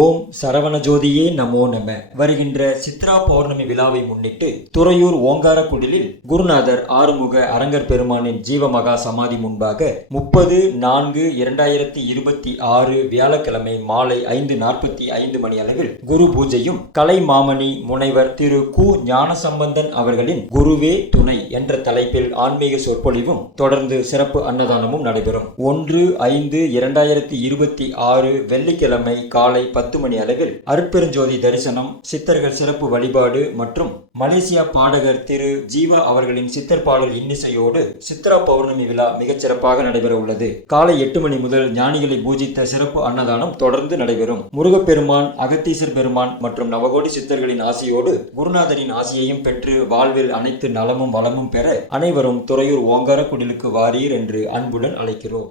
ஓம் சரவணஜோதியே நமோ நம. வருகின்ற சித்ரா பௌர்ணமி விழாவை முன்னிட்டு துறையூர் ஓங்காரக்குடிலில் குருநாதர் ஆறுமுக அரங்கர் பெருமானின் ஜீவமகா சமாதி முன்பாக 30/4/2026 வியாழக்கிழமை மாலை 5:45 மணி அளவில் குரு பூஜையும் கலை மாமணி முனைவர் திரு கு ஞானசம்பந்தன் அவர்களின் குருவே துணை என்ற தலைப்பில் ஆன்மீக சொற்பொழிவும் தொடர்ந்து சிறப்பு அன்னதானமும் நடைபெறும். 1/5/2026 வெள்ளிக்கிழமை காலை 10 மணி அளவில் அருட்பெருஞ்சோதி தரிசனம், சித்தர்கள் சிறப்பு வழிபாடு மற்றும் மலேசியா பாடகர் திரு ஜீவா அவர்களின் சித்தர் பாடல் இன்னிசையோடு சித்ரா பௌர்ணமி விழா மிகச் சிறப்பாக நடைபெற உள்ளது. காலை 8 மணி முதல் ஞானிகளை பூஜித்த சிறப்பு அன்னதானம் தொடர்ந்து நடைபெறும். முருகப்பெருமான், அகத்தீசர் பெருமான் மற்றும் நவகோடி சித்தர்களின் ஆசியோடு குருநாதரின் ஆசியையும் பெற்று வாழ்வில் அனைத்து நலமும் வளமும் பெற அனைவரும் துறையூர் ஓங்காரக்குடிலுக்கு வாரீர் என்று அன்புடன் அழைக்கிறோம்.